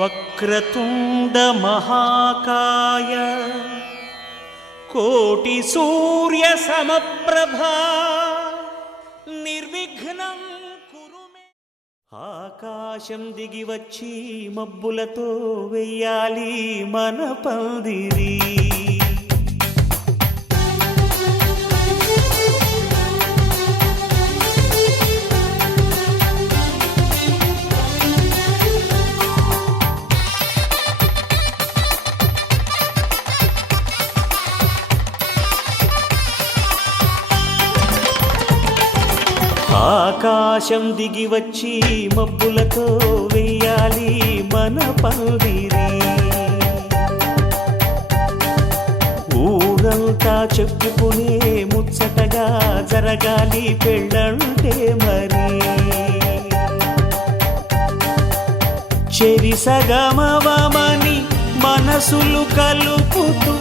వక్రతుండ మహాకాయ కోటి సూర్య సమప్రభా నిర్విఘ్నం కురు మే. ఆకాశం దిగి వచ్చి మబ్బులతో వెయ్యాలి మన పందిరి. ఆకాశం దిగి వచ్చి మబ్బులతో వెయ్యాలి మన పందిరి. ఊరంతా చెప్పుకునే ముచ్చటగా జరగాలి పెళ్ళంటే మరి. చెరిసగమవమని మనసులు కలుపుతూ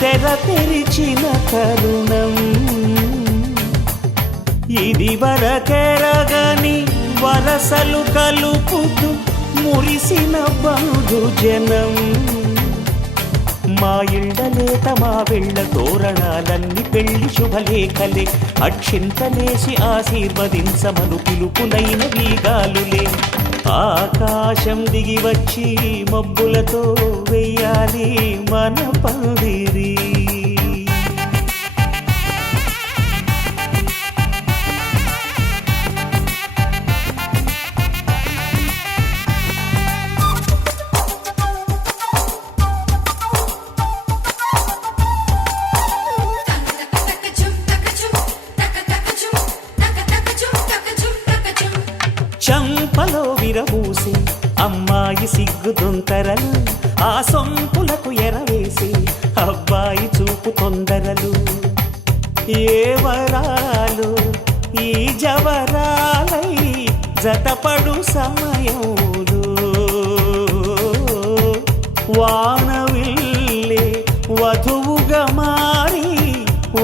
తెర తెరిచిన తరుణం. ఇది వరకెరగని వరసలు కలుపుతూ మురిసిన బంధుజనం. మా ఇళ్ళలేత మా వెళ్ళ తోరణాలన్నీ పెళ్లి శుభలేఖలే. అక్షింతలేసి ఆశీర్వదించమను పిలుపులైన వీగాలులే. ఆకాశం దిగి వచ్చి మబ్బులతో వెయ్యాలి మన పందిరి. చంపలో విరబూసి అమ్మాయి సిగ్గుదొంతరలు, ఆ సొంపులకు ఎరవేసి అబ్బాయి చూపు తొందరలు. ఏ వరాలు ఈ జవరాలై జతపడు సమయంలో వానవిల్లే వధువుగా మారి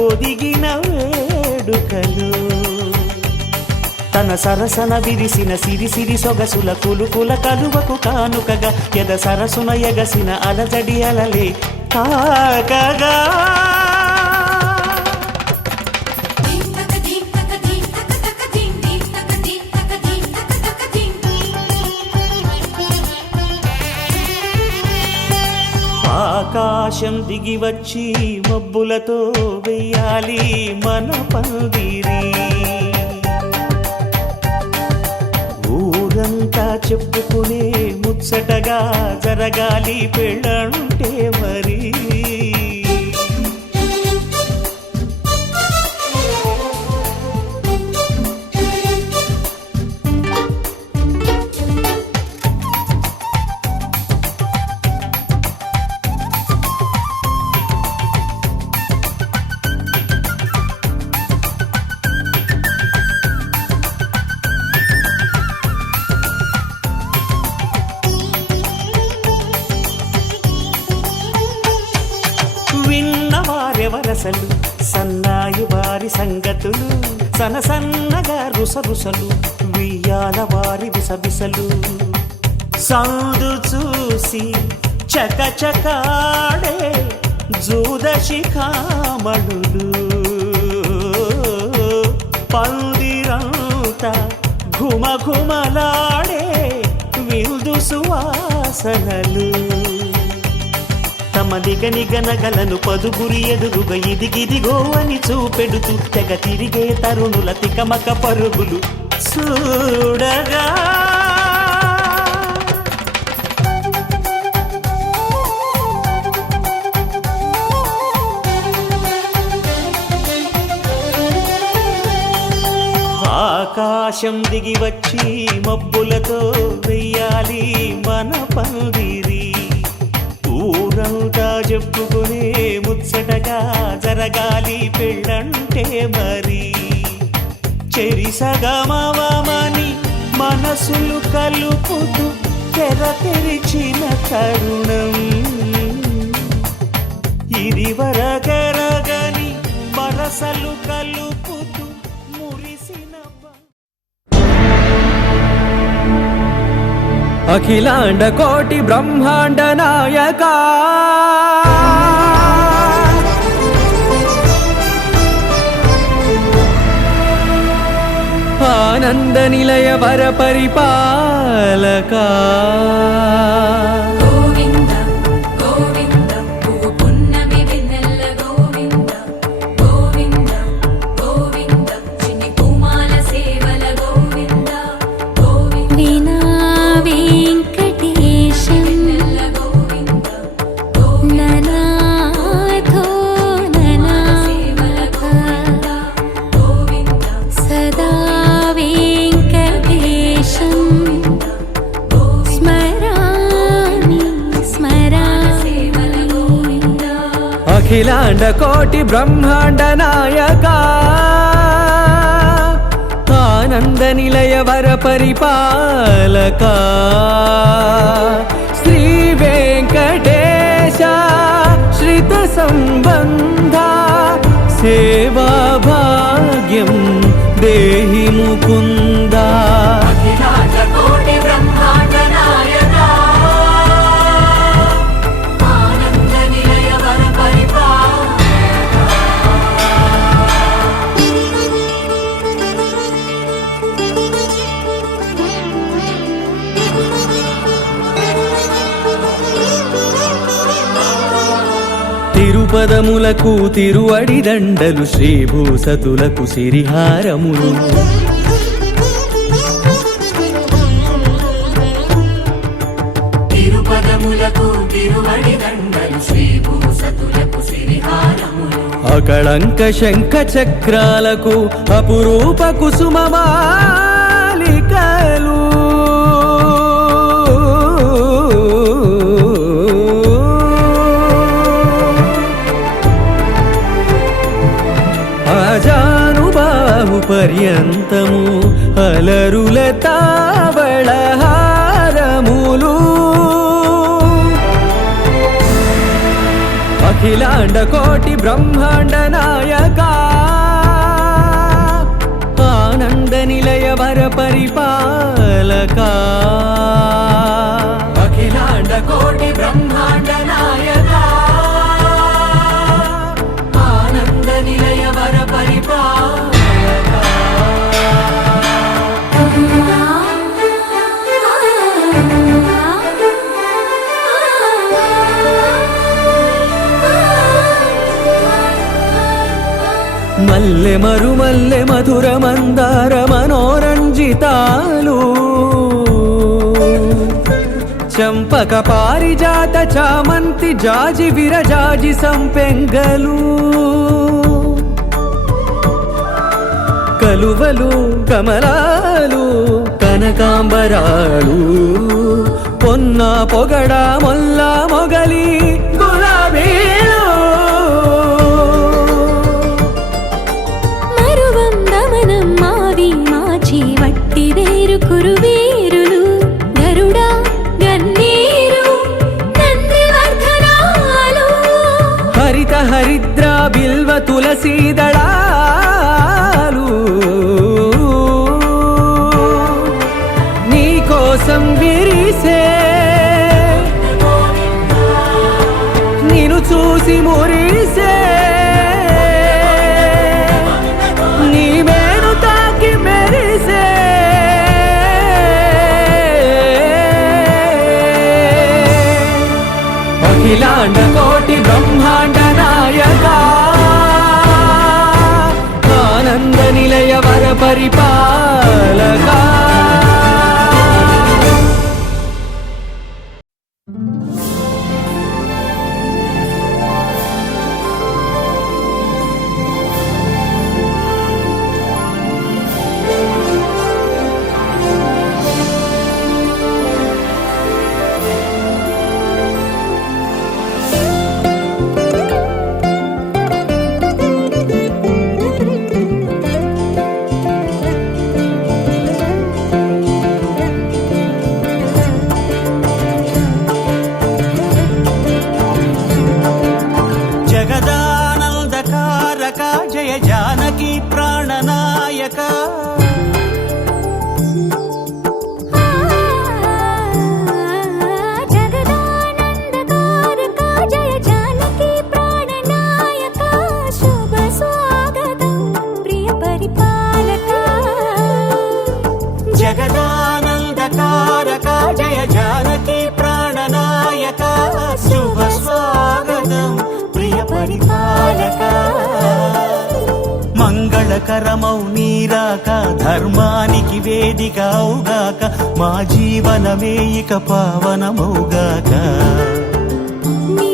ఒదిగిన వేడుకలు. తన సరసన విరిసిన సిరిసిరి సొగసుల కులుకుల కలువకు కానుకగా ఎద సరసున ఎగసిన అలజడి అలలే తాకగా. ఆకాశం దిగి వచ్చి మబ్బులతో వెయ్యాలి మన పందిరి. ఊరంతా చెప్పుకునే ముచ్చటగా జరగాలి పెళ్ళంటే మరి. విన్నవారెవరసలు సన్నాయి వారి సంగతులు, సనసన్నగా రుసరుసలు వియ్యాల వారి విసబిసలు. సందు చూసి చకచకాడే జూదశిఖామణులు, పందిరంతా ఘుమఘుమలాడే విందు సువాసనలు. తమ నిగనిగనగలను పదుగురి ఎదురుగా ఇదిగిదిగో అని చూపెడుతూ తెగ తిరిగే తరుణుల తికమక పరుగులు చూడగా. ఆకాశం దిగి వచ్చి మబ్బులతో వెయ్యాలి మన పందిరి. ఊరంతా చెప్పుకునే ముచ్చటగా జరగాలి పెళ్ళంటే మరి. చెరిసగమవమని మనసులు కలుపుతూ తెర తెరిచిన తరుణం. ఇది వరకెరగని వరసలు కలుపుతూ మురిసిన అఖిలాండ కోటి బ్రహ్మాండ నాయకా ఆనంద నిలయ వర పరిపాలకా అఖిలాండ కోటి బ్రహ్మాండ నాయకా ఆనంద నిలయ వర పరిపాలకా శ్రీ వెంకటేశ శ్రిత సంబంధ సేవా భాగ్యం దేహి ముకుందా అఖిలాండ కోటి బ్రహ్మాండ నాయకా తిరుపదములకు తిరువడి దండలు శ్రీభూసతులకు సిరిహారములు తిరుపదములకు తిరువడి దండలు శ్రీభూసతులకు సిరిహారములు అకళంక శంఖ చక్రాలకు అపురూప కుసుమమాలికలు అజానుబాహు పర్యంతము అలరుల తావళహారములు అఖిలాండ కోటి బ్రహ్మాండ నాయకా ఆనంద నిలయ వర పరిపాలకా అఖిలాండ కోటి బ్రహ్మాండ నాయకా ఆనంద నిలయ వర పరిపాలకా మల్లె మరుమల్లె మధుర మందార మనోరంజితాలు చంపక పారిజాత చామంతి జాజి విరజాజి సంపెంగలు కలువలు కమలాలు కనకాంబరాలు పొన్న పొగడ మొల్ల మొగలి గులాబీలు కురువీరులు గరుడా గన్నీరు నందివర్ధనాలు హరిత హరిద్ర బిల్వ తులసీదళాలు నీ కోసం విరిసే నిన్ను చూసి మురిసే నీ మేను తాకి మెరిసే అఖిలాండ కోటి బ్రహ్మాండ నాయకా ఆనంద నిలయ వర పరిపాలకా పరిపాలక మంగళకరమౌ నీరాక ధర్మానికి వేదిక అవుగాక మా జీవనమే ఇక పావనమౌగాక నీ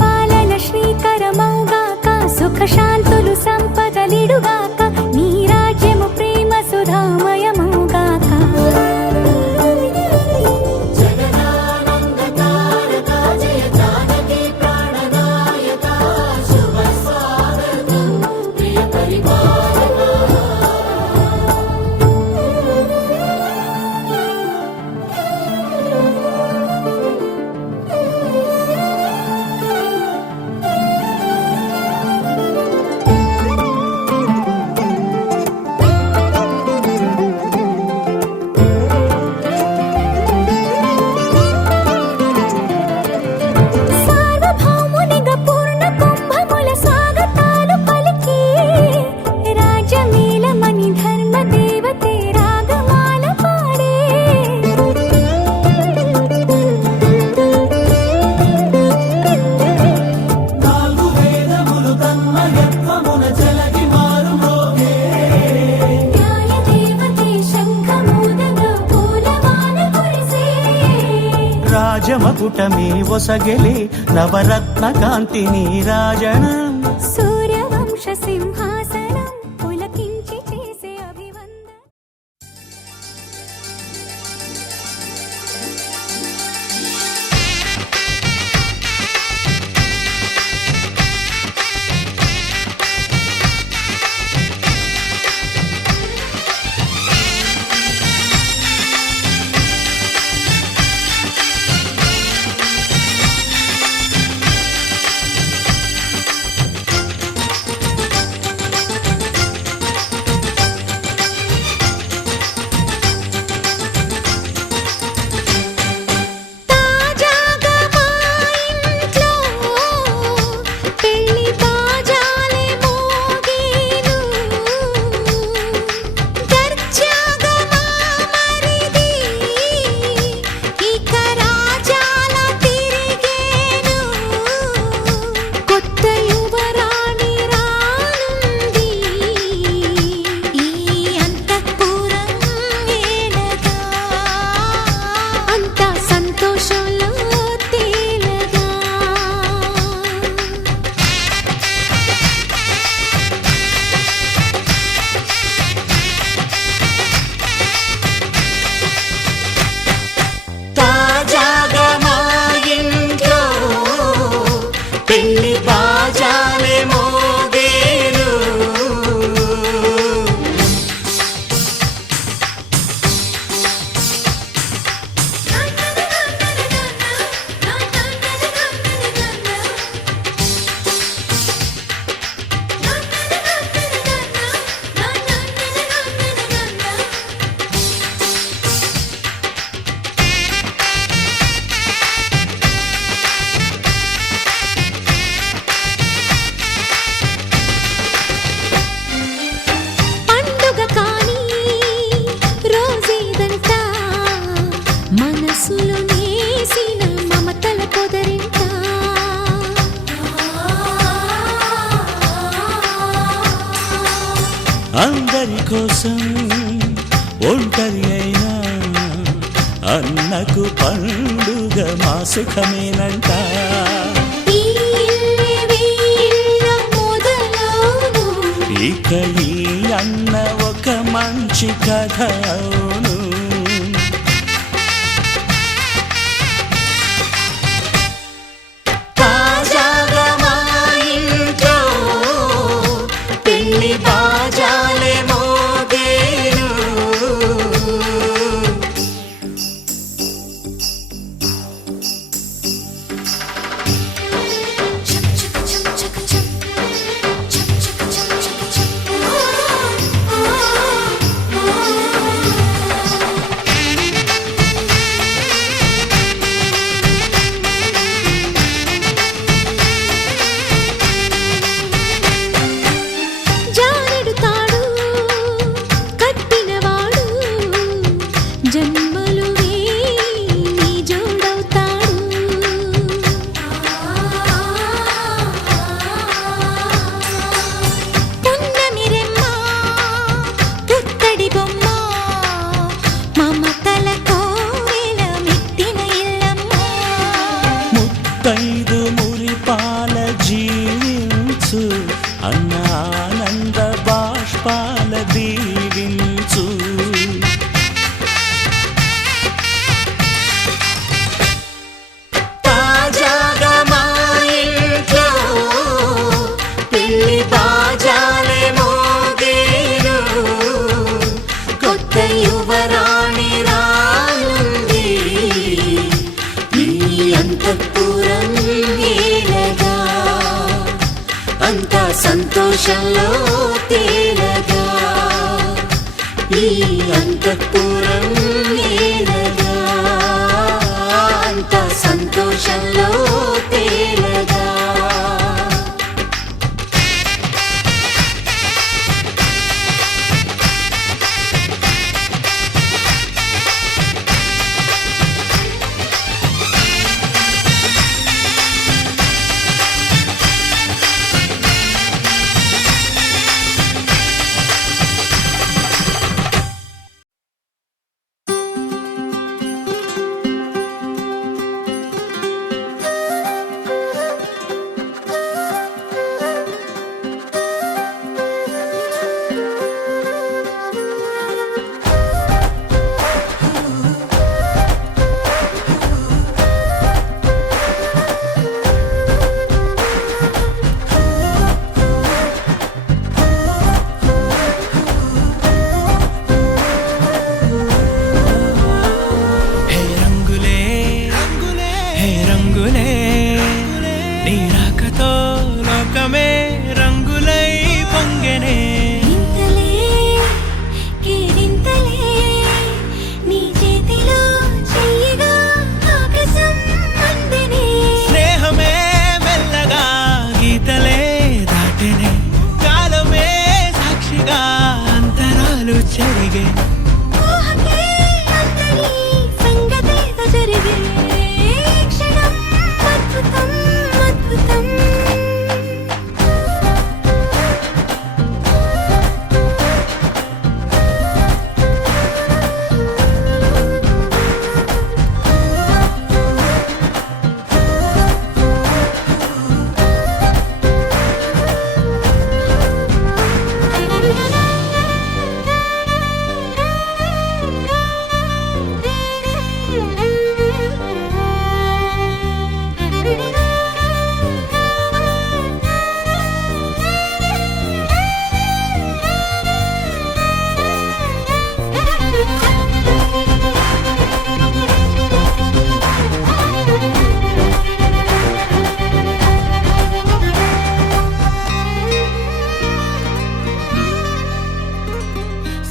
పాలన శ్రీకరమౌగాక సుఖ శాంతులు సంపదలిడుగాక నీ రాజ్యము ప్రేమ సుధామయమౌగాక జగదానందకారక జయ జానకి ప్రాణనాయక శుభ స్వాగతం ప్రియ పరిపాలక సార్వభౌమునిగా పూర్ణ కుంభముల స్వాగతాలు పలికి రాజమేళమణి ధర్మ దేవతే రాగమాల పాడే నాలుగు వేదములు తన్మయత్వమున జలగి మారు మోగే న్యాయ దేవతే శంఖమూదగా పూలవాన కురిసే రాజమకుటమే ఒసగెలే నవరత్న కాంతి నీరాజనం సూర్యవంశ సింహాసనం పులకించి చేసే అభివందన తాజాగా మా ఇంట్లో పెళ్లి బాజాలే మోగేను దర్జాగా మా మరిది ఇక రాజాల తిరిగేను కొత్త యువరాణి రానుంది ఈ అంతఃపురం ఏలగా అంతా సంతోషంలో తేలగా తాజాగా మా ఇంట్లో పెళ్లి బాజాలే మోగేను పండుగ కాని రోజేదంట మనసులో నేసిన మమతల పొదరింట అందరి కోసం ఒంటరి అయినా అన్నకు పండుగ మా సుఖమేనంట ఈ ఇల్లే వీళ్ళ మొదలవును ఇక ఈ అన్న ఒక మంచి కథ అవును తాజాగా మా ఇంట్లో పెళ్లి బాజాలే మోగేను జారి సంతోషంలో తేలగా ఈ అంతఃపురం నేలగా అంత సంతోషంలో తేలగా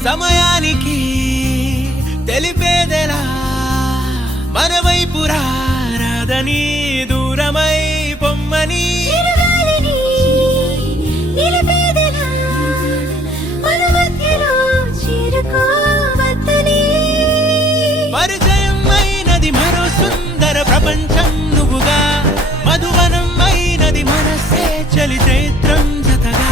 సమయానికి తెలిపేదెలా మన వైపు రాదని దూరమై పొమ్మని పరిచయం అయినది మరో సుందర ప్రపంచం నువ్వుగా మధువనం అయినది మనసే చలి చైత్రం జతగా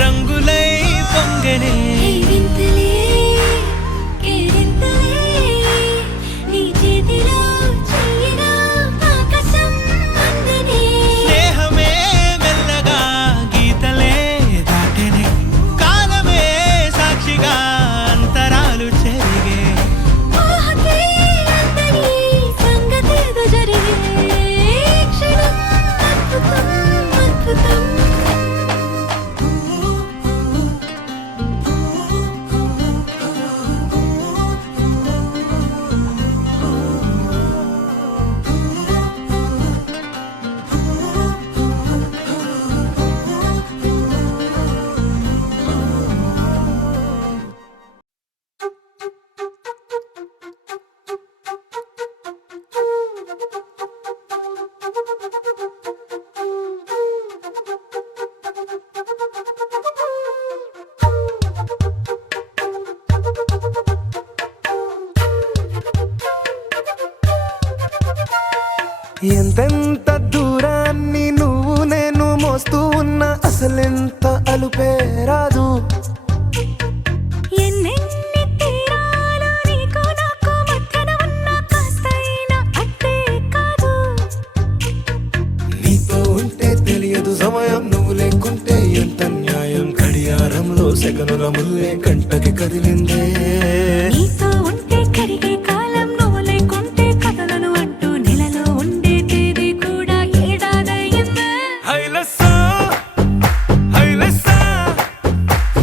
రంగులై పొంగనే స్నేహమే మెల్లగా గీతలే దాటెనే కాలమే సాక్షిగా అంతరాలు చెరిగే ఎంతెంత దూరాన్ని నువ్వు నేను మోస్తూ ఉన్నా అసలెంత అలుపే రాదు. ఎన్నెన్ని తీరాలు నీకు నాకు మధ్యన ఉన్న కాస్తైనా అట్టే కాదు. గడుస్తూ సమయం నువ్వు లేకుంటే ఎంత న్యాయం గడియారంలో సెకనుల ముల్లే కంటకి కదిలిందే నీతో ఉంటే కరిగే కాలం నువ్వు లేకుంటే కథలను అంటూ నెలలో ఉండే తేదీ కూడా ఏడాదయ్యిందే హైలెస్సా హైలెస్సా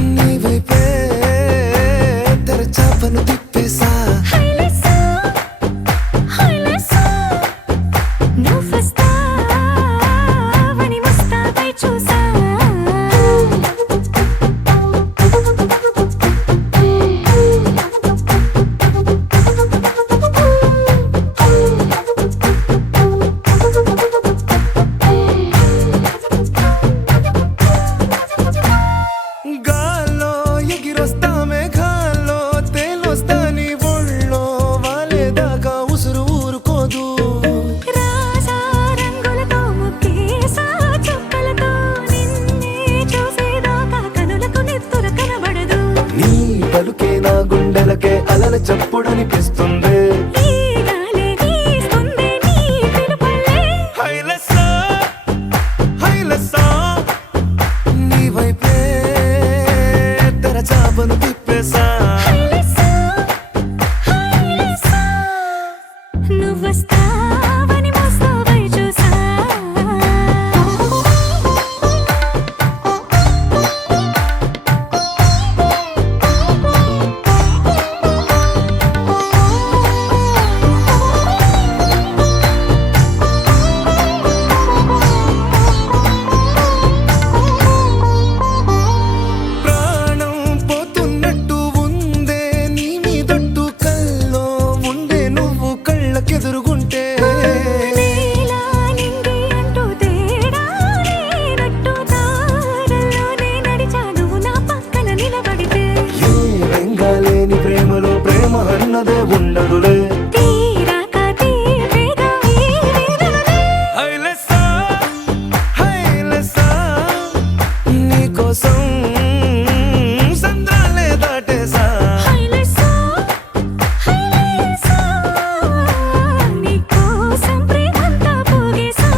నీ వైపే తెరచాపను తిప్పేసా హైలెస్సా హైలెస్సా నువ్వొస్తావని ముస్తాబై చూసా గాల్లో ఎగిరొస్తా మేఘాల్లో తేలొస్తా నీ ఒళ్ళో వాలేదాకా ఉసురు ఊరుకోదు రాజా రంగులతో ముక్కేసా చుక్కలతో నిన్నే చూసేదాకా కనులకు నెత్తుర కనబడదు నీ పలుకే నా గుండెలకే అలల చప్పుడనిపిస్తుంది ఈ గాలి వీస్తుంది నీ పిలుపులే హైలెస్సా హైలెస్సా నీ వైపే తెరచాపను తిప్పేసా హైలెస్సా హైలెస్సా నువ్వొస్తావని ముస్తాబై చూసా ప్రాణం పోతున్నట్టు ఉందే నీ మీదొట్టు కల్లో ఉండే నువ్వు కళ్ళకెదురుగుంటే నీలా నింగి అంటూ తేడా లేనట్టు తారల్లోనే నడిచా నువ్వు నా పక్కన నిలబడితే ఏ వెంగాలేని ప్రేమలో ప్రేమ అన్నదే ఉండదులే తీరాక తీరేగా ఈ వేదనలే హైలెస్సా హైలెస్సా నీకోసం సంద్రాలే దాటేసా హైలెస్సా హైలెస్సా నీకోసం ప్రేమంతా పోగేసా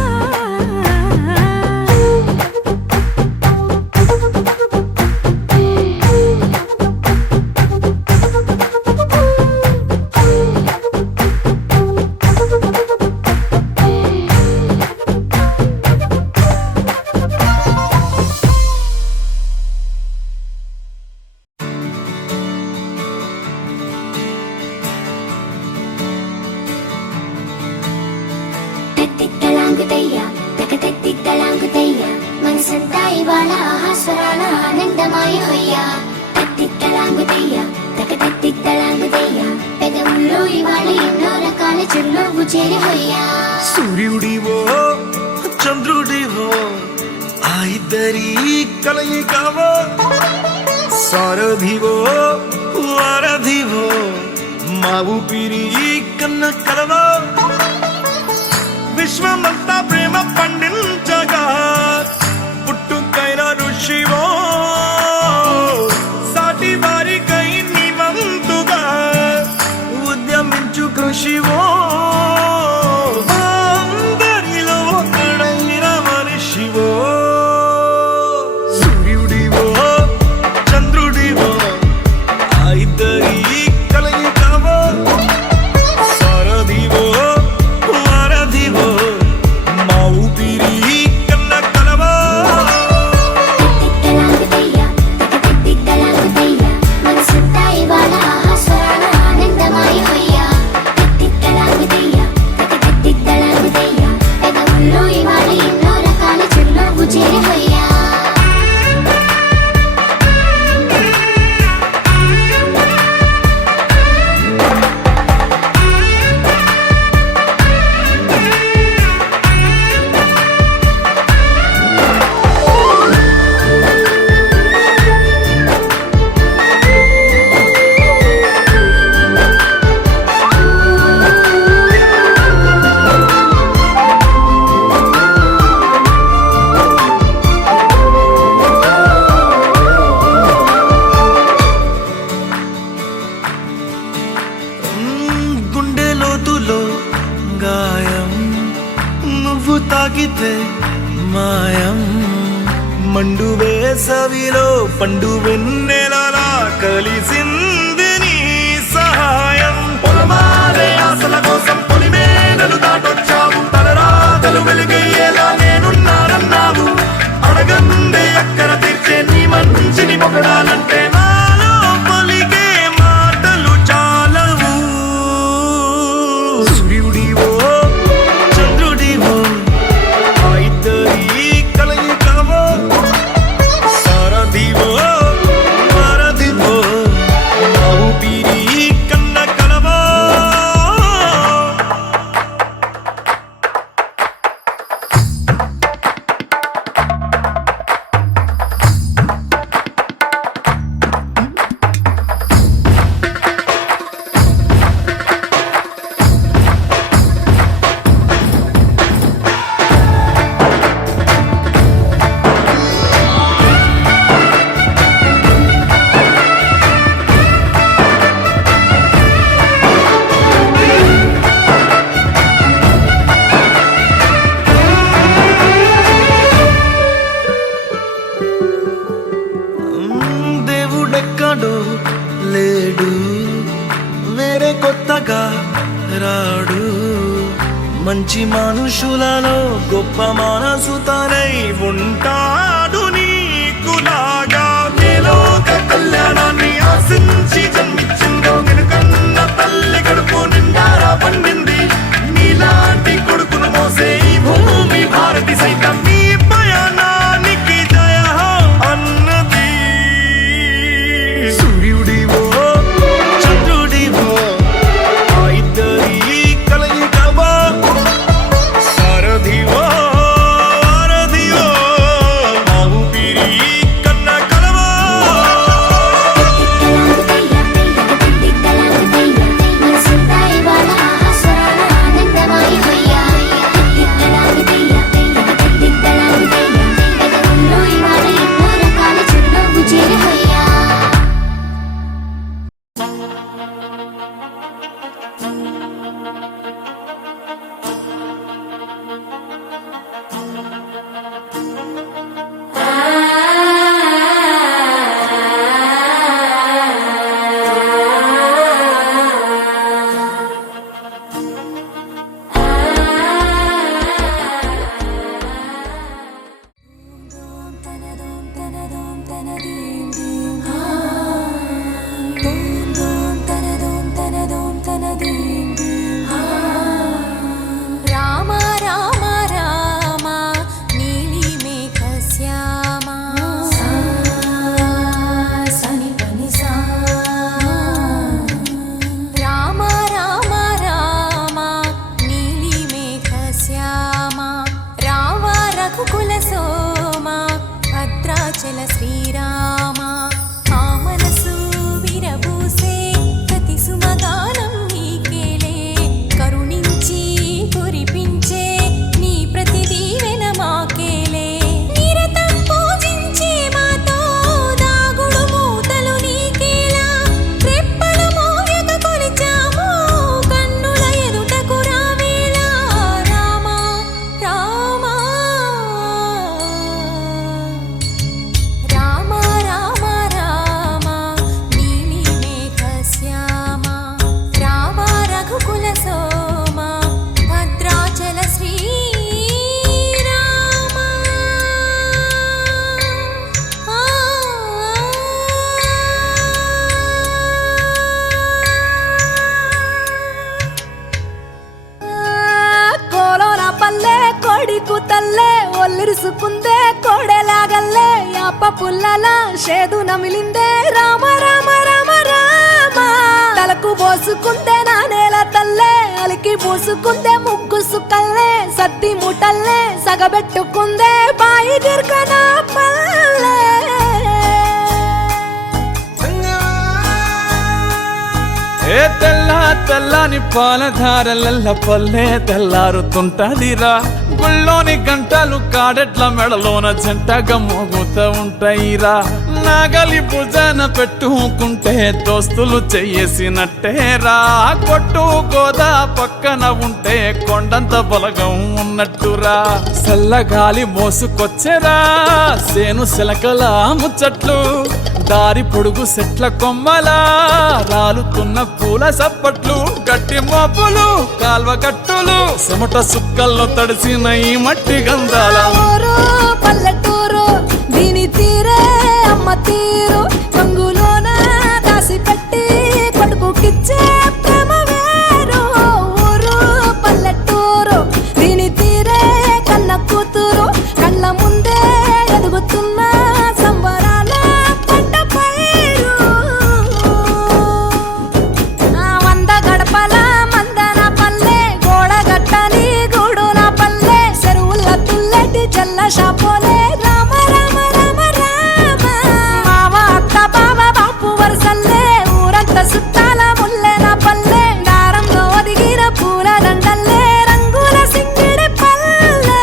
తెత్తిత్తలాంగుతయ్య తెగతెత్తిత్తలాంగుతయ్య మనసంతా ఇవాళ ఆహాస్వరాల ఆనందమాయ హొయ్య తెత్తిత్తలాంగుతయ్య తెగతెత్తిత్తలాంగుతయ్య పెదవుల్లో ఇవాళ ఎన్నో రకాల చిరునవ్వు చేరి హొయ్య సూర్యుడివో చంద్రుడివో ఆ ఇద్దరి కలయికవో సారథివో వారధివో మా ఊపిరి కన్న కలవో విశ్వమంతా ప్రేమ పండించగా పుట్టుకైన ఋషివో సాటి వారికై నివంతుగా ఉద్యమించు కృషివో అందరిలో ఒకడైన మనిషివో సూర్యుడివో చంద్రుడివో ఆ ఇద్దరి కలయికవో సారథివో వారధివో మా ఊపిరి కన్న కలవో తెత్తిత్తలాంగుతయ్య తెగతెత్తిత్తలాంగుతయ్య మనసంతా ఇవాళ ఆహాస్వరాల ఆనందమాయ హొయ్య తెత్తిత్తలాంగుతయ్య తెగతెత్తిత్తలాంగుతయ్య పెదవుల్లో ఇవాళ ఎన్నో రకాల చిరునవ్వు చేరి హొయ్య గుండె లోతులో గాయం నువ్వు తాకితే మాయం మండు వేసవిలో పండు వెన్నెలలా కలిసింది నీ సహాయం పొలమారే ఆశల కోసం పొలిమేనలు దాటొచ్చావు తలరాతలు వెలుగయ్యేలా నేనున్నానన్నావు అడగందే అక్కర తీర్చే నీ మంచిని పొగడాలంటే నాలో పలికే మాటలు చాలవు సూర్యుడివో చంద్రుడివో ఆ ఇద్దరి కలయికవో సారథివో వారధివో నా ఊపిరి కన్న కలవో దేవుడెక్కడో లేడు వేరే కొత్తగా రాడు మంచి మనుషులలో గొప్ప మనసు తనై ఉంటాడు నీకులాగా ఏ లోక కళ్యాణాన్ని ఆశించి జన్మించిందో వెనుకన్న తల్లి కడుపు నిండారా పండింది నీలాంటి కొడుకును మోసే ఈ భూమి భారతి సైతం నీ పయనానికి జయ అన్నది సూర్యుడివో చంద్రుడివో ఆ ఇద్దరి కలయికవో సారథివో వారధివో ఆ ఊపిరి కన్న కలవో రామ రామ రామ నీలి మేఘ శ్యామ సని పని సా రామ రామ రామ నీలి మేఘ శ్యామ రామ రఘుకుల సోమ భద్రాచల శ్రీరామ ఆ మనసు విరబూసే ప్రతి సుమగానం నీకేలే కరుణించి కురిపించే నీ ప్రతి దీవెన మాకేలే నిరతం పూజించే మాతో దాగుడు మూతలు నీకేలా రెప్పలు మోయక కొలిచాము కన్నుల ఎదుటకు రావేలా రామ రామ రామ రామ రామ నీలి మేఘ శ్యామ రామ రఘుకుల సోమ భద్రాచల శ్రీరామ కోలోన పల్లె కొడికు తల్లే ఒల్లిరుసుకుందే కోడెలాగల్లే యాప పుల్లల షేదు నమిలిందే రామ రామ రామ రామ తలకు పోసుకుందే నా నేల తల్లే అలికి పూసుకుందే ముగ్గు సుక్కల్లే సత్తి ముటల్లే సగబెట్టుకుందే బాయి గిర్కన పల్లె ఏ తెల్ల తెల్లని పాలధారలల్ల పల్లె తెల్లారుతుంటదిరా గుళ్ళోని గంటలు కాడెట్ల మెడలోన జంటగా మోగుతూ ఉంటాయిరా. నాగలి భుజాన పెట్టుకుంటే దోస్తులు చెయ్యేసినట్టేరా. కొట్టు గోదా పక్కన ఉంటే కొండంత బలగం ఉన్నట్టురా. చల్లగాలి మోసుకొచ్చెరా సేను శిలకల ముచ్చట్లు. దారి పొడుగు చెట్ల కొమ్మలా రాలుతున్న పూల సప్పట్లు. గట్టి మోపులు కాల్వ కట్టులు చెమట సుక్కల్లో తడిసిన ఈ మట్టి గంధాల ఊరు పల్లెటూరు దీని తీరే అమ్మ తీరు. కంగులోన దాసి పెట్టి కొడుకుకిచ్చే ప్రేమ వేరు. ఊరు పల్లెటూరు దీని తీరే కన్న కూతురు. కళ్ళ ముందే ఎదుగుతున్న సంబరాల పంట పైరు. వంద గడపల మందన పల్లె గోడగట్టని గూడు నా పల్లె. చెరువుల తుల్లటి జల్ల షాపోలే రామ రామ రామ రామ. మావ అత్త బావ బాపు వరసల్లే ఊరంతా సుట్టాల ముల్లె నా పల్లె. దారంలో ఒదిగిన పూల దండల్లే రంగుల సింగిడి పల్లె.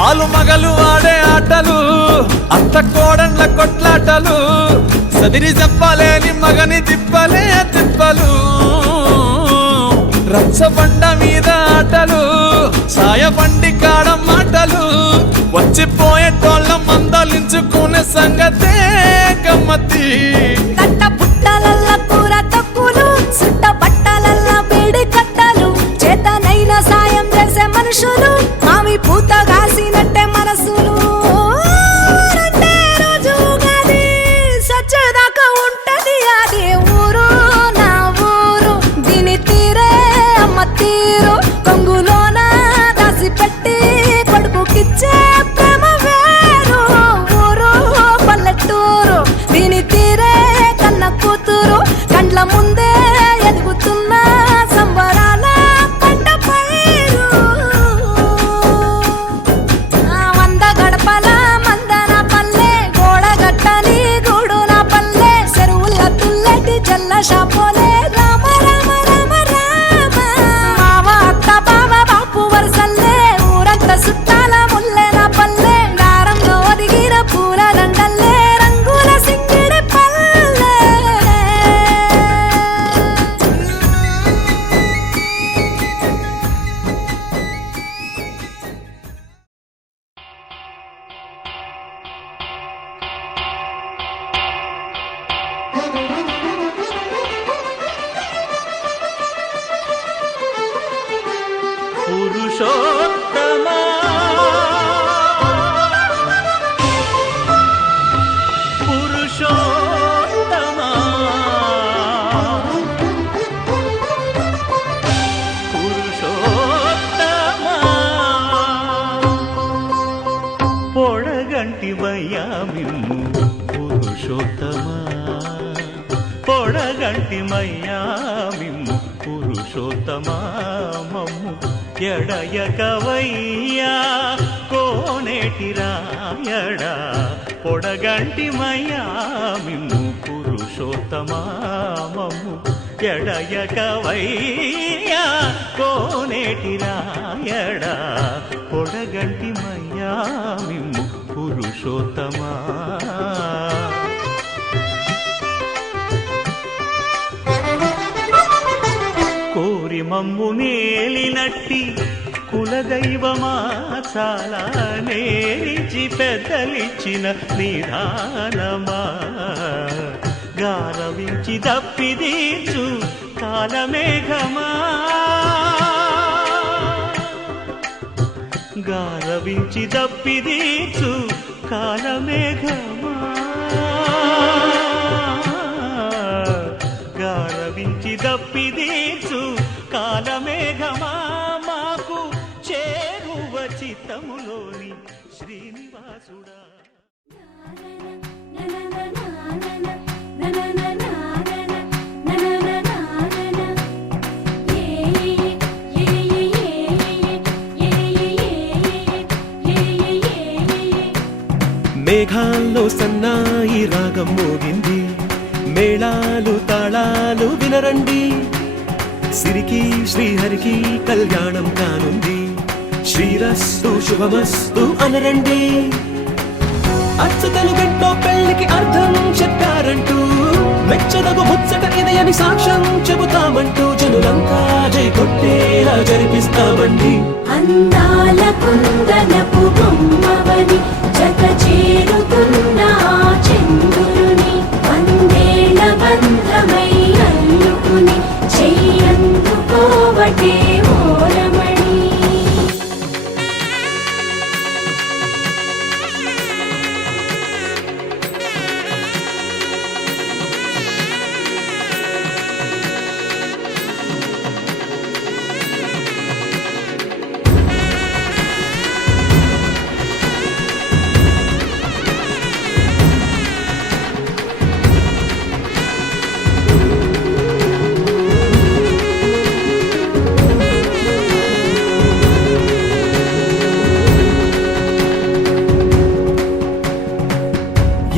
ఆలు మగలు ఆడే ఆటలు అత్త కోడన్ల కొట్లాటలు. సదిరి చెప్పలేని మగని తిప్పలే తిప్పలు. రచ్చబండ మీద ఆటలు ఛాయ బండి కాడ మాటలు. వచ్చిపోయేటోళ్ళ మందలించుకునే సంగతే గమ్మతి. కట్ట పుట్టలల్ల కూర తక్కువలు సుట్ట బట్టలల్ల బేడి కట్టలు. చేతనైన సాయం చేసే మనుషులు మావి పూత కాసినట్టే మనసులు. రండే రోజు ఉగాది సచ్చేదాకా ఉంటది అది ఊరు నా ఊరు. దీని తీరే అమ్మ తీరు. కొంగులోన దాసి పెట్టి కొడుకుకిచ్చే ప్రేమ వేరు. ఊరు పల్లెటూరు దీని తీరే కన్న కూతురు. కండ్ల ముందే ఎదుగుతున్న సంబరాల పంట పైరు. వంద గడపల మందన పల్లె గోడగట్టని గూడు నా పల్లె. చెరువుల తుల్లటి జల్ల షాపోలే రామ రామ రామ రామ. మావ అత్త బావ బాపు వరసల్లే ఊరంతా సుట్టాల ముల్లె నా పల్లె. దారంలో ఒదిగిన పూల దండల్లే రంగుల సింగిడి పల్లె. పురుషోత్తమా పురుషోత్తమా పురుషోత్తమా. పొడగంటివయ్యా మిమ్ము పురుషోత్తమా. పొడగంటిమయ్యా మిమ్ము పురుషోత్తమా. మమ్ము ఎడయకవయ్యా కోనేటి రాయడా. పొడగంటిమయ్యా మిమ్ము పురుషోత్తమా. మమ్ము ఎడయకవయ్యా కోనేటి రాయడా. పొడగంటిమయ్యా మిమ్ము పురుషోత్తమా. కోరి మమ్ము నేలినట్టి కులదైవమా చాలా నేరిచి పెద్దలిచ్చిన నిదానమా. గారవించి దప్పిదీచు కాలమేఘమా. గారవించి దప్పిదీచు కాలమేఘమా. గారవించి దప్పిదీచు కాలమేఘమా. మాకు చేరువ చిత్తములోని శ్రీనివాసుడా. na na na na మేఘాల్లో సన్నాయి రాగం మోగింది, మేళాలు తాళాలు వినరండి, సిరికి శ్రీహరికి కళ్యాణం కానుంది, శ్రీరస్తు శుభమస్తు అనరండి. అచ్చతలు గంటో పెళ్లికి అర్థం చెప్పారంటూ, మెచ్చదగు ముచ్చట ఇది అని సాక్ష్యం చెబుతామంటూ, జనులంతా జై కొట్టేలా జరిపిస్తామండి. అందాల కుందనపు బొమ్మవని జత చేరుతున్న ఆ చంద్రుని, వందేళ్ల బంధమై అల్లుకుని చెయ్యందుకోవటే ఓరమణి.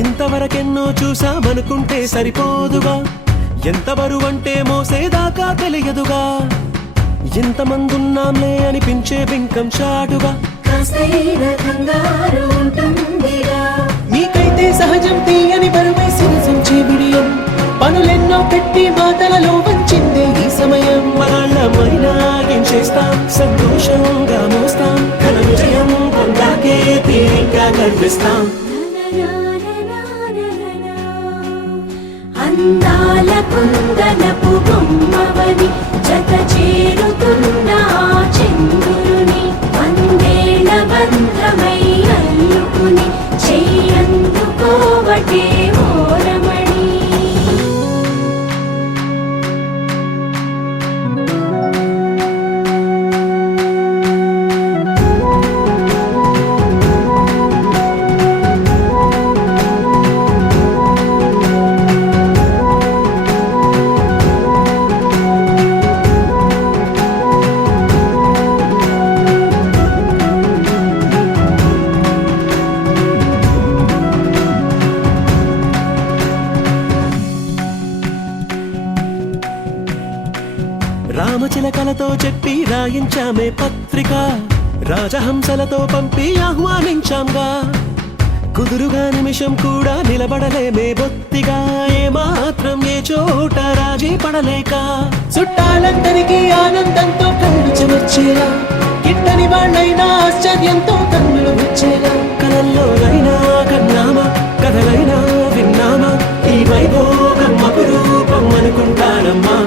ఇంతవరకెన్నో చూసామనుకుంటే సరిపోదుగా, ఎంత బరువంటే మోసేదాకా తెలియదుగా, ఇంతమందున్నాంలే అనిపించే బింకం చాటుగా, కాస్తైన కంగారు ఉంటుందిగా. మీకైతే సహజం తీయని బరువై సిరసించే బిడియం, పనులెన్నో పెట్టి మాటలలో వంచిందే ఈ సమయం. మనాళ్ళమైనా ఏం చేస్తాం, సంతోషంగా మోస్తాం, ఘన విజయం పొందాకే తీరిగ్గా కనిపిస్తాం. అందాల కుందనపు బొమ్మవని జత చేరుతున్న ఆ చంద్రుని, వందేళ్ల బంధమై అల్లుకుని చెయ్యందుకోవటే ఓరమణి. రామచిలకలతో చెప్పి రాయించామే పత్రిక, రాజహంసలతో పంపి ఆహ్వానించాంగా, కుదురుగా నిమిషం కూడా నిలబడలేమే బొత్తిగా, ఏమాత్రం ఏ చోట రాజీ పడలేక, చుట్టాలందరికీ ఆనందంతో కళ్ళు చెమర్చేలా, గిట్టని వాళ్ళైనా ఆశ్చర్యంతో కన్నులు వచ్చేలా, కలల్లోనైనా కన్నామా, కథలైనా విన్నామా, ఈ వైభోగం అపురూపం అనుకుంటానమ్మా.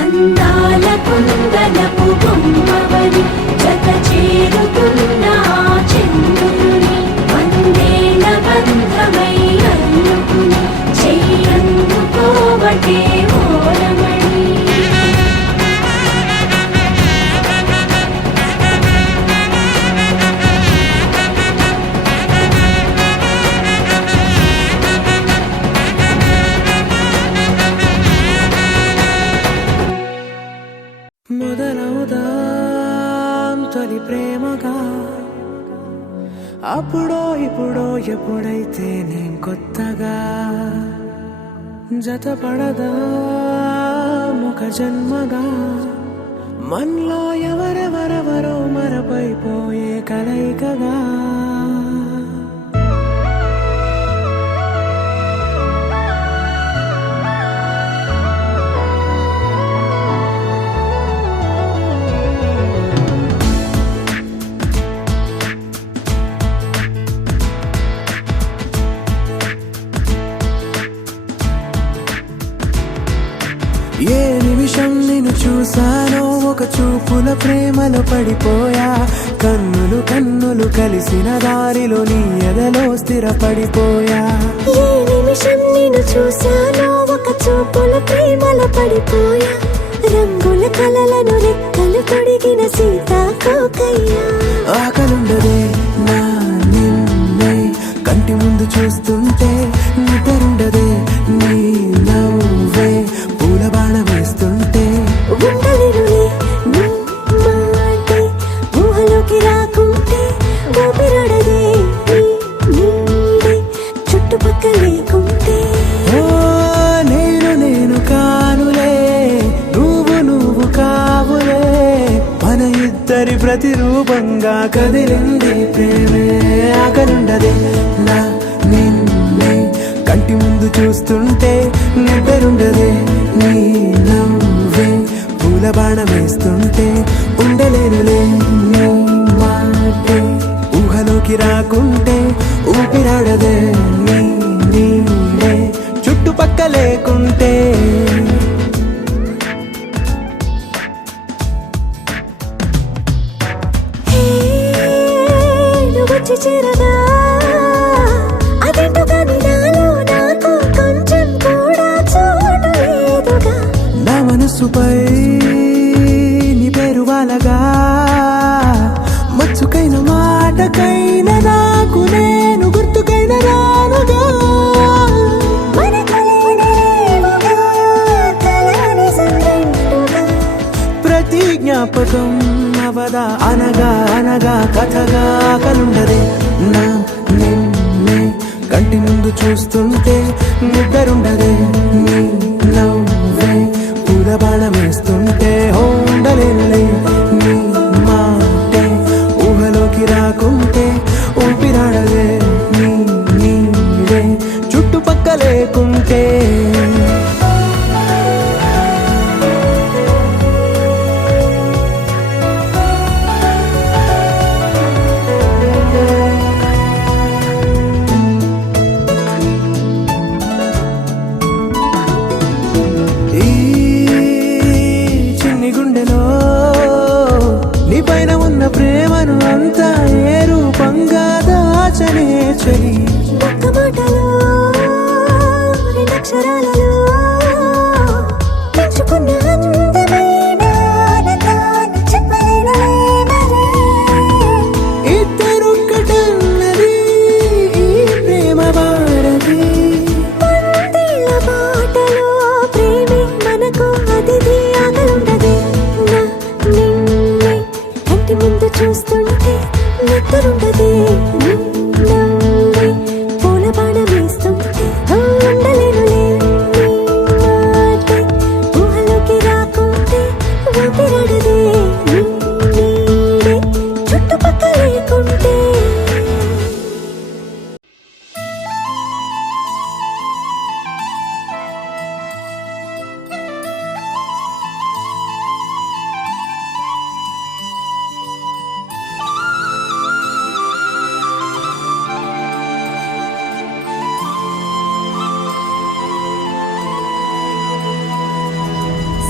అందాల కుందనపు బొమ్మవని జత చేరుతున్న ఆ చంద్రుని, వందేళ్ల బంధమై అల్లుకుని చెయ్యందుకోవటే ఓరమణి. మొదలవుదాం తొలి ప్రేమగా, అప్పుడో ఇప్పుడో ఎప్పుడైతే నేను కొత్తగా, జతపడదా ఒక జన్మగా, మనలో ఎవరెవరెవరో మరపైపోయే కలయికగా. ఏ నిమిషం నిన్ను చూసానో ఒక చూపుల ప్రేమలో పడిపోయా, కన్నులు కన్నులు కలిసిన దారిలో నీ ఎదలో స్థిరపడిపోయా. ఏ నిమిషం నిన్ను చూశానో ఒక చూపుల ప్రేమలో పడిపోయా, రంగుల కలలను రెక్కలు తొడిగిన సీతాకోకయ్యా. ఆకలుండదే నా నిన్నే కంటి ముందు చూస్తుంటే, నిద్రుండదే నీ నవ్వే పూల బాణ వేస్తుంటే, ఉండలేనులే నీ మాటే ఊహలోకి రాకుంటే, ప్రతిరూపంగా కదిలింది ప్రేమే ఆకలుండదే నా నిన్నే కంటి ముందు చూస్తుంటే నిద్రుండదే నీ నవ్వే పూల బాణం వేస్తుంటే ఉండలేనులే నీ మాటే ఊహలోకి రాకుంటే ఊపిరాడదే నీ నీడే చుట్టుపక్క లేకుంటే వచ్చి చేరగా అదేంటో కానీ నాలో నాకు కొంచెం కూడా చోటు లేదుగా నా మనసుపై నీ పేరు వాలగా మచ్చుకైన మాటకైన నాకు నేను గుర్తుకైన రానుగా మన కలయినరేవుగా, కలని సంగంటుగా. ప్రతి జ్ఞాపకం అవదా అనగా అనగా కథగా కలుండదే నా నిన్నే కంటి ముందు చూస్తుంటే నిద్రుండదే నీ నవ్వే పూల బాణం వేస్తుంటే ఉండలేనులే నీ మాటే ఊహలోకి రాకుంటే ఊపిరాడదే నీ నీడే చుట్టుపక్క లేకుంటే ఈ చిన్ని గుండెలో నీ పైన ఉన్న ప్రేమను అంతా ఏ రూపంగా దాచనే చలి ఒక్క మాటలో రెండక్షరాలలో పెంచుకున్న అందమైన ఆనందాన్ని చెప్పలేనులే మరి. ఇద్దరొక్కటన్నది ఈ ప్రేమ భారతి వందేళ్ల బాటలో ప్రేమే మనకు అతిథి ఆగలుండదే నా నిన్నే కంటి ముందు చూస్తుంటే నిద్రుండదే నీ నవ్వే పూల బాణం వేస్తుంటే ఉండలేనులే నీ మాటే ఊహలోకి రాకుంటే ఊపిరాడదే నీ నీడే చుట్టుపక్క లేకుంటే.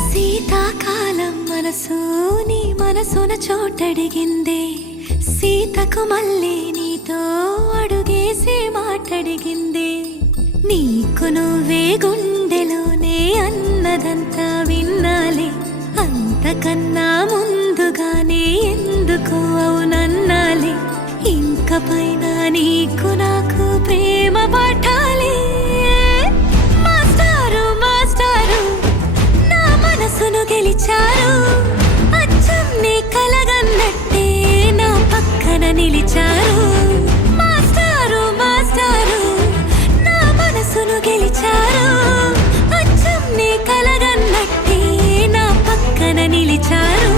శీతాకాలం మనసు నీ మనసున చోటడిగిందే సీతకు మళ్ళీ నీతో అడుగేసి మాటడిగిందే నీకు నువ్వే గుండెలోనే అన్నదంతా విన్నాలే అంతకన్నా ముందుగానే ఎందుకు అవునన్నాలే ఇంక పైన నీకు నాకు ప్రేమ పాఠాలే మాస్టారు మాస్టారు నా మనసును గెలిచారు అచ్చం నీ కలగన్నట్టే నా పక్కన నిలిచారు మాస్టారు మాస్టారు నా మనసును గెలిచారు అచ్చం నీ కలగన్నట్టే నా పక్కన నిలిచారు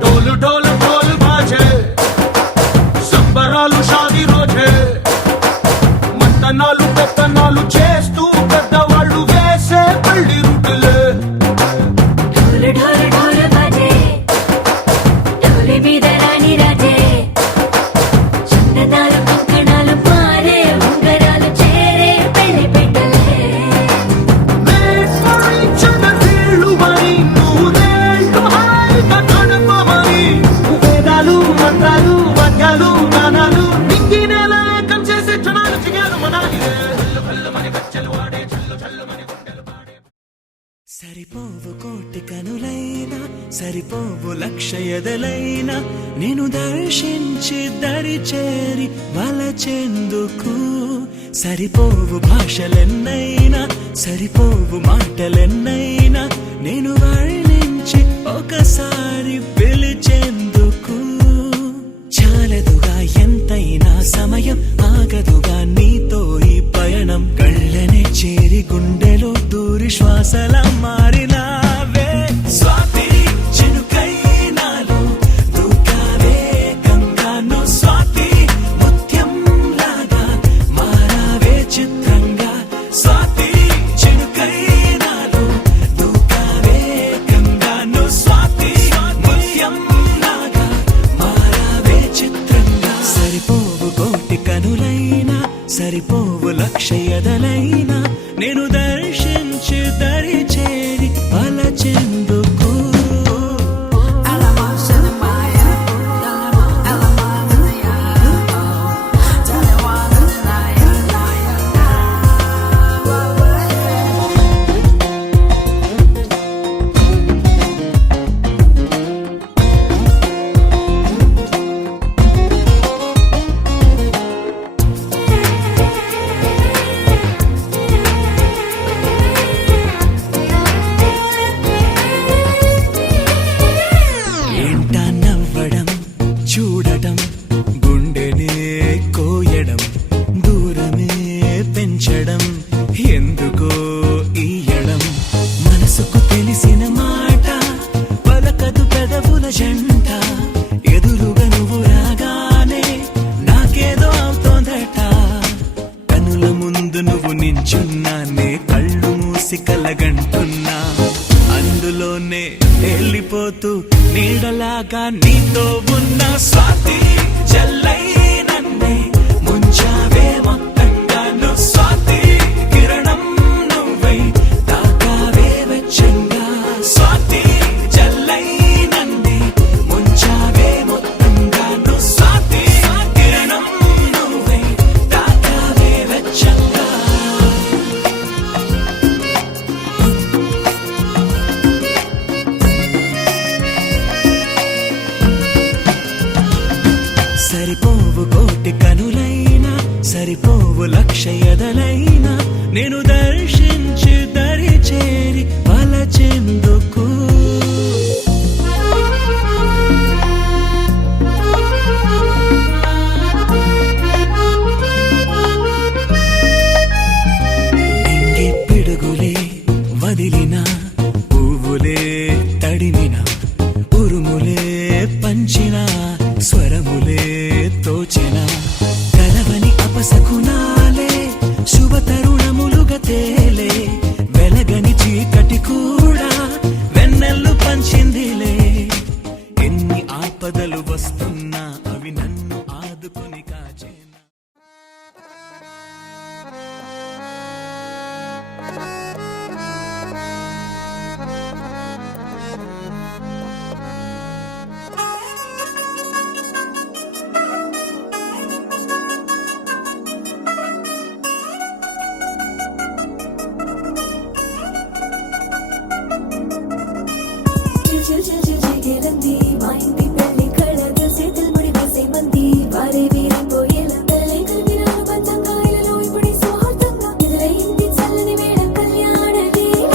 డోలు డోలు డోలు బాజే సంబరాలు షాది రోజే మంతనాలు పెత్తనాలు చేస్తూ పెద్దవాళ్ళు వేసే పల్లి రుట్టులే ढोल ढोल ढोल बाजे ढोली మీద రాణి రాజే చందనాలు కంకణాలు మారే ఉంగరాలు చేరే పెళ్లి పెట్టలే మేడ్ ఫర్ ఈచ్ అదర్ వీళ్ళు మరి సరిపోవు లక్ష ఎదలైన నేను దర్శించి దరి చేరి వలచెందుకు సరిపోవు భాషలెన్నైనా సరిపోవు మాటలెన్నైనా నేను వర్ణించి ఒకసారి పిలిచేందుకు చాలదుగా ఎంతైనా సమయం ఆగదుగా నీతో ఈ పయనం కళ్ళనే చేరి గుండెలో దూరి శ్వాసల మారినావే స్వాతి చినుకై నాలో దూకావే గంగాను స్వాతి ముత్యం లాగా మారావే చిత్రంగా స్వాతి చినుకై నాలో దూకావే గంగాను స్వాతి ముత్యం లాగా మారావే చిత్రంగా సరిపోవు కోటి కనులైనా సరిపోవు లక్ష ఎదలైనా నేను దర్శించి దరి చేరి వలచెందుకు ఏంటా నవ్వడం చూడటం గుండెనే కోయడం దూరమే పెంచడం ఎందుకో ఈయడం మనసుకు తెలిసిన మాట పలకదు పెదవుల జంట ఎదురుగా నువ్వు రాగానే నాకేదో అవుతోందట కనుల ముందు నువ్వు నించున్నానే కళ్ళు మూసి కలగంటున్నా అందులోనే వెళ్ళిపోతూ నీడలాగా నీతో ఉన్న స్వాతి జల్లై నన్నే ముంచావే మొత్తంగాను స్వాతి కిరణం నువ్వై తాకావే వెచ్చంగా స్వాతి జల్లై నన్నే ముంచావే మొత్తంగాను స్వాతి కిరణం నువ్వై తాకావే వెచ్చంగా సరిపోవు కోటి కనులైనా సరిపోవు లక్ష ఎదలైనా నేను దర్శించి దరి చేరి వలచెందుకు నింగి పిడుగులే వదిలిన పువ్వులే తడిమిన ఉరుములే పంచిన స్వరములే తోచిన కలవని అపసకునాలే శుభ తరుణములుగా తేలే వెలగని చీకటి కూడా వెన్నెల్లు పంచిందిలే ఎన్ని ఆపదలు వస్తున్నా అవి నన్ను ఆదుకుని కాచేనా చిగిరంది మా ఇంటి పెళ్లి కళగ చేతులు ముడి వేసే మంది వారే వీరే పోయేలా తలలే కలిపినారు పంచంగాయలలో ఇప్పుడు స్వార్థంగా ఎదురైంది చల్లని వేళ కళ్యాణ లీల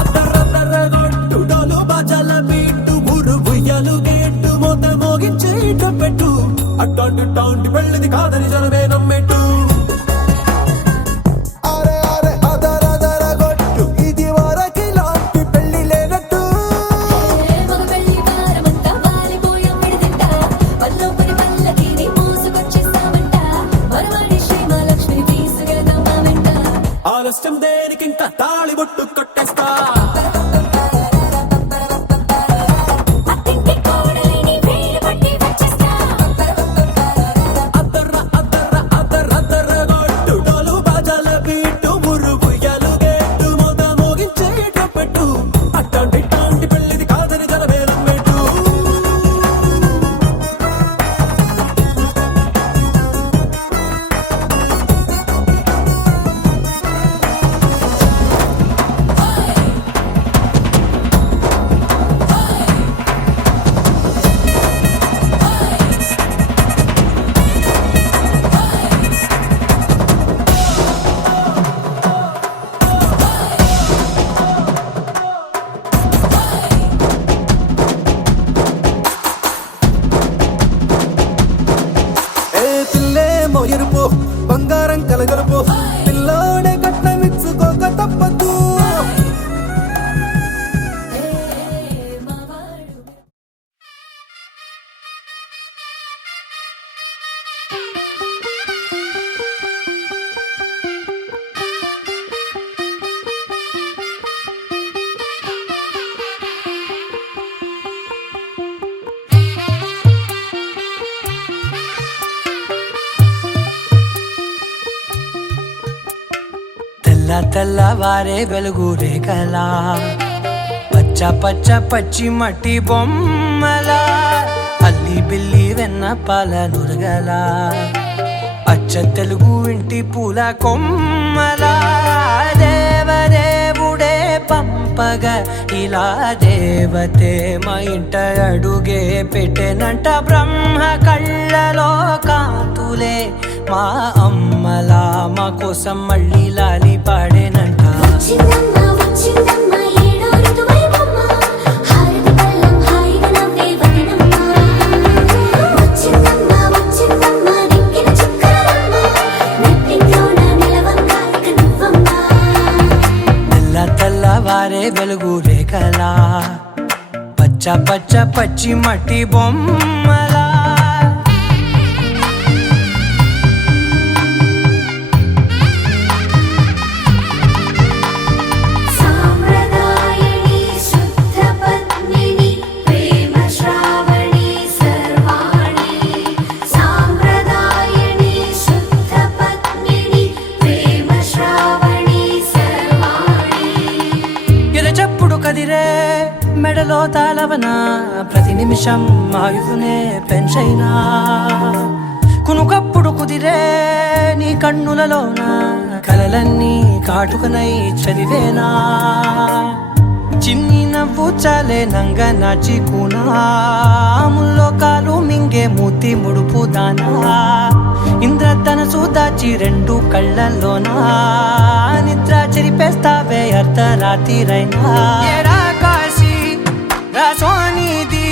అద్దరద్దరగొట్టు డోలు బాజాల బీటు ఊరు ఉయ్యాలు గేట్టు మోత మోగించే పెట్టు అట్టాంటి టాంటి పెళ్ళిది కాదని జనమే నమ్మెట్టు అరే అరే అదరదరగొట్టు ఇది వరకి లాంటి పెళ్లి లేనట్టు మగ పెళ్లి వారమంతా వాలిపోయాం విడిదింట పల్లోపరి పల్లకిని మోసుకొచ్చేస్తామంట మరవాడి శ్రీమహాలక్ష్మి తీసుకెళ్దాం మా వెంట ఆలస్యం దేనికింత తాళి బొట్టు కొట్టేస్తా అత్తింటి కోడలిని వేలు పట్టి వచ్చేస్తా అద్దర్ర అద్దర్ర అద్దర్ర అద్దరగొట్టు డోలు బాజాల బీటు ఊరు ఉయ్యాలు గేట్టు మోత మోగించే పెట్టు అట్టాంటి టాంటి పెళ్ళిది కాదని జనమే నమ్మెట్టు తెల్లవారే వెలుగు రేఖలా పచ్చ పచ్చ పచ్చి మట్టి బొమ్మలా అల్లి బిల్లి వెన్న పాల నురగలా అచ్చ తెలుగు ఇంటి పూల కొమ్మలా దేవదేవుడే పంపగా ఇలా దేవతే మా ఇంట అడుగే పెట్టెనంట బ్రహ్మ కళ్ళలో కాంతులే మా అమ్మలా మా కోసం మళ్ళీ లాలి పాడేనంట వచ్చిందమ్మ వచ్చిందమ్మ ఏడో ఋతువైవమ్మ హారతి పళ్ళం హాయిగా నవ్వే వదినమ్మ వచ్చిందమ్మ వచ్చిందమ్మ నిక్కిన చుక్కలమ్మ నెట్టింట్లోన నిలవంగా ఇక నువ్వమ్మ తెల్లవారే వెలుగు రేఖలా పచ్చ పచ్చ పచ్చి మట్టి బొమ్మలా సాంప్రదాయని శుద్ధ పద్మిని ప్రేమ శ్రావణి సర్వాణి సాంప్రదాయని శుద్ధ పద్మిని ప్రేమ శ్రావణి సర్వాణి ఎరచప్పుడు కదిరే మెడలో తాళవన ప్రతి నిమిషం ఆయువునే పెంచైనా కునుకప్పుడు కుదిరే నీ కన్నులలోన కలలన్నీ కాటుకనై చదివేనా చిన్ని నవ్వు చాలే నంగ నాచి కూనాముల్లో కాలు మింగే మూతి ముడుపు దానా ఇంద్రధనసు దాచి రెండు కళ్ళల్లోనా నిద్ర చెరిపేస్తావే అర్ధరాత్రిరైనా ఏరా కాశీ రా సోనిది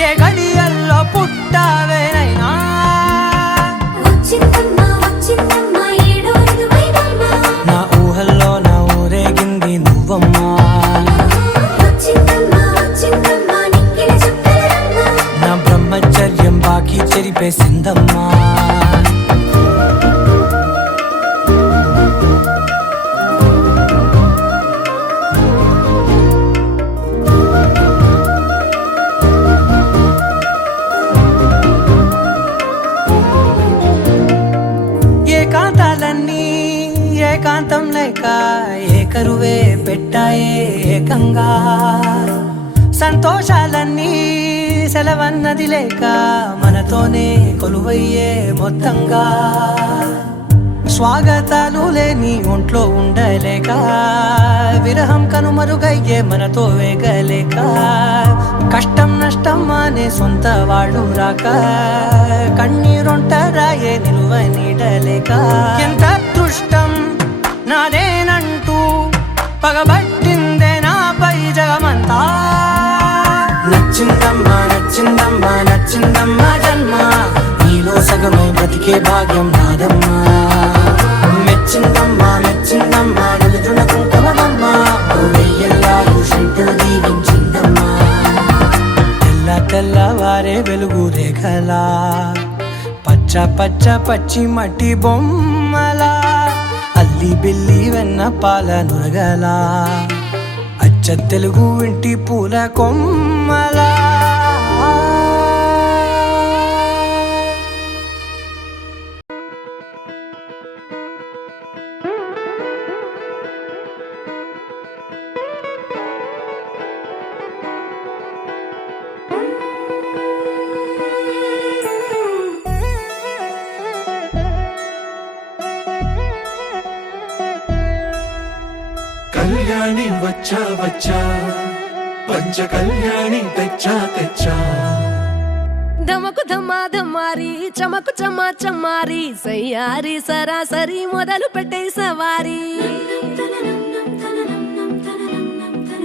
ఏ గడియల్లో పుట్టావేనైనా వచ్చిందమ్మ వచ్చిందమ్మ ఏడో ఋతువైవమ్మ నా ఊహల్లో నా ఊరేగింది నువ్వమ్మా వచ్చిందమ్మ వచ్చిందమ్మ నిక్కిన చుక్కలమ్మ నా బ్రహ్మచర్యం బాకీ చెరిపేసిందమ్మా ఏకాంతాలన్నీ ఏకాంతం లేక ఏకరువే పెట్టాయే ఏకంగా సంతోషాలన్నీ సెలవన్నది లేక మనతోనే కొలువయ్యే మొత్తంగా స్వాగతాలు లేని ఒంట్లో ఉండలేక విరహం కనుమరుగయ్యే మనతో వేగలేక కష్టం నష్టం అనే సొంత వాళ్ళు రాక కన్నీరొంటరాయే నిలువ నీడలేక ఎంత అదృష్టం నాదేనంటూ పగబట్టిందే నాపై జగమంతా నచ్చిందమ్మా నచ్చిందమ్మా నచ్చిందమ్మా జన్మ నీలో సగమై బ్రతికే భాగ్యం నాదమ్మా మెచ్చిందమ్మా మెచ్చిందమ్మా నిలుచున్న కుంకుమమ్మా వెయ్యల్లాలు శంకరు దీవించిందమ్మా తెల్లవారే వెలుగు రేఖలా పచ్చ పచ్చ పచ్చి మట్టి బొమ్మలా అల్లి బిల్లి వెన్న పాల నురగలా అచ్చ తెలుగు ఇంటి పూల కొమ్మలా కళ్యాణి వచ్చా వచ్చా పంచ కళ్యాణి తెచ్చా తెచ్చా ధమకు ధమా ధమారి చమకు చమా చమారి సయ్యారి సరాసరి మొదలు పెట్టే సవారి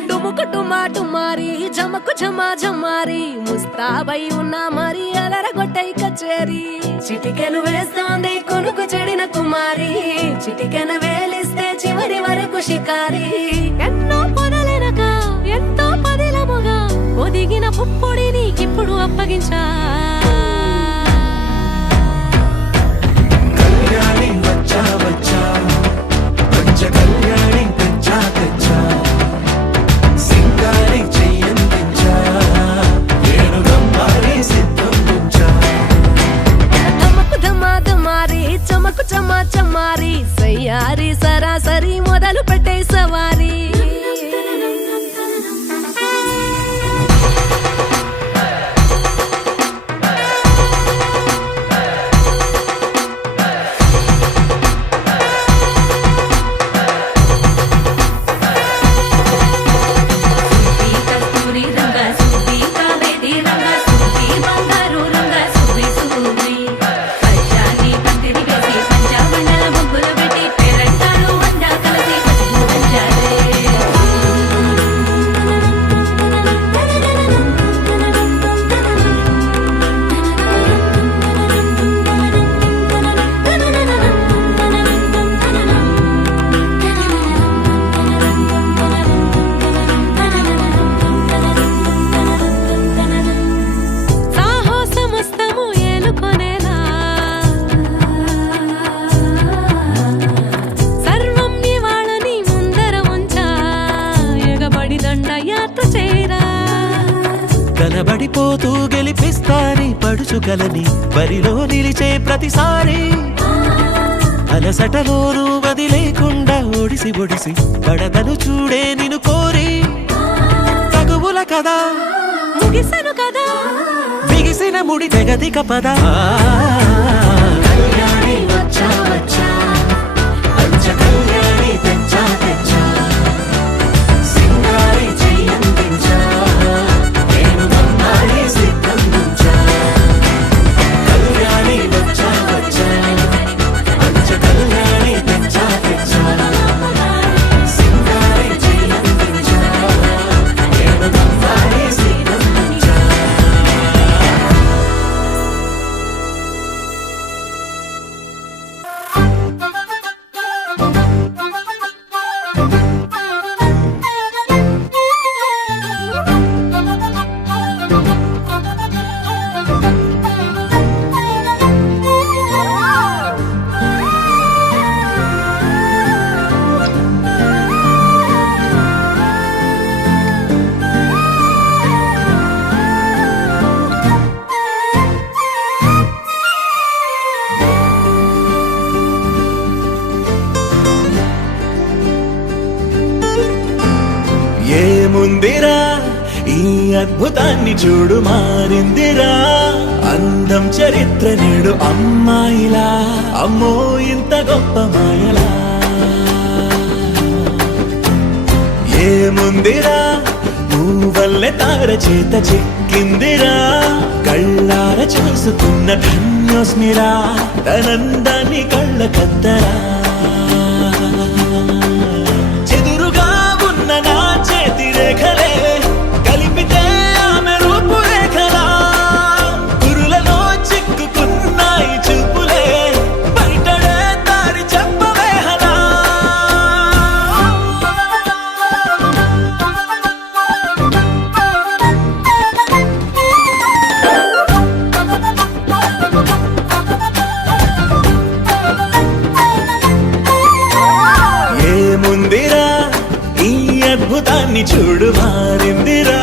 డుముకు డుమా డుమారి జమకు ఝమా ఝమారి ముస్తాబై ఉన్నా మరి అలరగొట్టై కచేరి చిటికెను వేస్తోంది కొనుకు చెడిన కుమారి చిటికెను వేలిస్తే చివరి వరకు షికారి ఎన్నో పొదలెనక ఎంతో పదిలముగా ఒదిగిన పుప్పొడి నీకిప్పుడు అప్పగించా కళ్యాణి వచ్చా వచ్చా పంచ కళ్యాణి తెచ్చా తెచ్చా సింగారి చెయ్యందించా ఏడుగమ్మారి సిద్ధం ఉంచా ధమకు ధమా ధమారి చమకు చమా చమారి సయ్యారి సరాసరి మొదలు పెట్టే సవారీ కస్తూరి రంగ సుబ్బి కావేరి రంగ సుబ్బి బంగారు రంగ సుబ్బి సుబ్బి పచ్చాని పందిరి వేసి పంచమండల ముగ్గులు పెట్టి పేరంటాలు వండ కలిసి పసుపు వంచాలే సాహసమస్తము ఏలుకొనేలా సర్వం ఇవాళని ముందర ఉంచా ఎగబడి దండయాత్ర చేరా కనబడిపోతూ గెలిపిస్తాని పడుచుకలని బరిలో నిలిచే ప్రతిసారి అలసటలోనూ వదిలేకుండా ఒడిసి ఒడిసి పడదను చూడే నిన్ను కోరి తగువుల కదా ముగిసను కదా బిగిసిన ముడి తెగదిక పద కళ్యాణి వచ్చా వచ్చా పంచ కళ్యాణి తెచ్చా తెచ్చా సింగారి చెయ్యందించా నేను బంగారి సిద్ధందించా కళ్యాణి వచ్చా వచ్చా పంచ కళ్యాణి తెచ్చా తెచ్చా సింగారి చెయ్యందించా నేను బంగారి సిద్ధందించా ఏముందిరా ఈ అద్భుతాన్ని చూడు మారిందిరా అందం చరిత్ర నేడు అమ్మాయిలా అమ్మో ఇంత గొప్ప మాయలా ఏముందిరా నువ్వల్లే తార చేత చిక్కిందిరా కళ్ళార చూసుకున్న ధన్యోస్మిరా తనందాన్ని కళ్ళ కద్దరా చెదురుగా ఉన్న నా చేతి రేఖలే కలిపితే ఆమె రూపురేఖలా గురులలో చిక్కుకున్నాయి చూపులే బయటడే దారి చెప్పవేహలా ఏముందిరా ఈ అద్భుతాన్ని చూడు మారిందిరా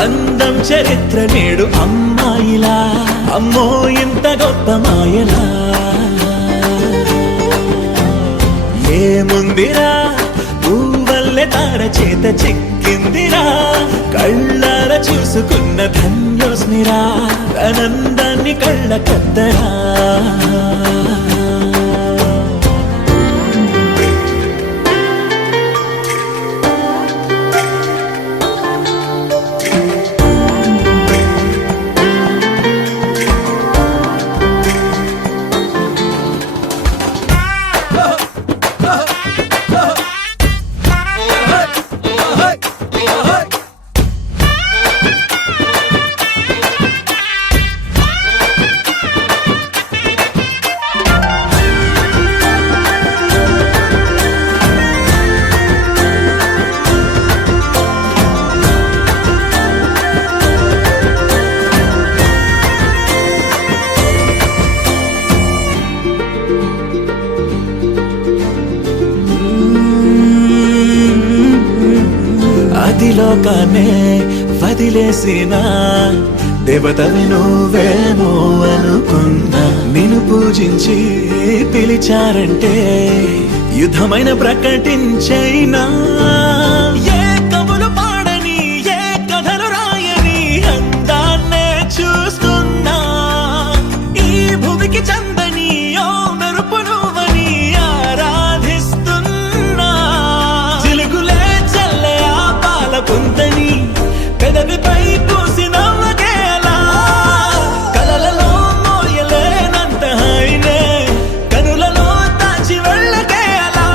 అందం చరిత్ర నేడు అమ్మాయిలా అమ్మో ఇంత గొప్ప మాయలా ఏముందిరా పువ్వల్లె తార చేత చిక్కిందిరా కళ్ళార చూసుకున్న ధన్యోస్మిరా ఆనందాన్ని కళ్ళ కద్దరా లోకాన్నే వదిలేసిన దేవతవి నువ్వేమో అనుకున్నా నిన్ను పూజించి పిలిచారంటే యుద్ధమైన ప్రకటించైనా ఏ కవులు పాడని ఏ కథలు రాయని అందాన్నే చూస్తున్నా ఈ భూమికి చందని ఓ మెరుపు నువ్వని ఆరాధిస్తున్నా చిలుకులే చల్లే ఆ పాల పుంతని పెదవిపై పూసి నవ్వకేలా కలలలో మోయలేనంత హాయినే కనులలో దాచి వెళ్ళకేలా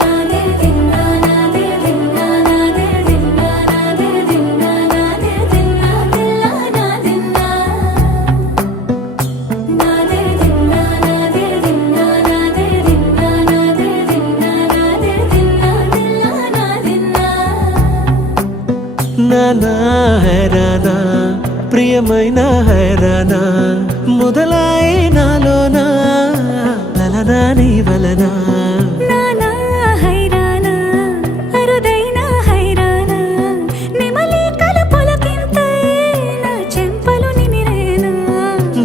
నాదే దిన్నా నాదే దిన్నా నాదే దిన్నా నాదే దిన్నా నాదే దిన్నా దిల్లా నాదిన్నా నాదే దిన్నా నాదే దిన్నా నాదే దిన్నా నాదే దిన్నా నాదే దిన్నా దిల్లా నాదిన్నా నానా హైరానా ప్రియమైన హైరానా మొదలై నాలోనా లలనా నీ వలనా నానా హైరానా అరుదైన హైరానా నెమలి కలుపులకింతై నా చెంపలు నిమిరేనా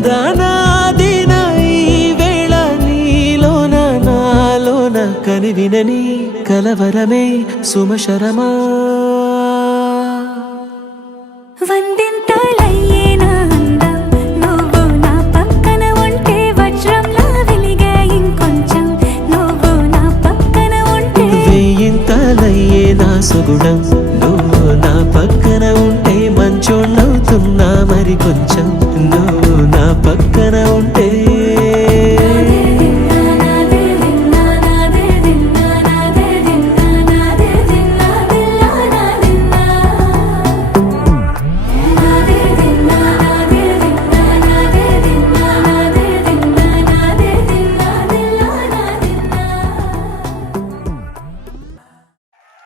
దానాదిన ఈ వేళ నీలోన నాలోన కనివినని కలవరమే సుమశరమా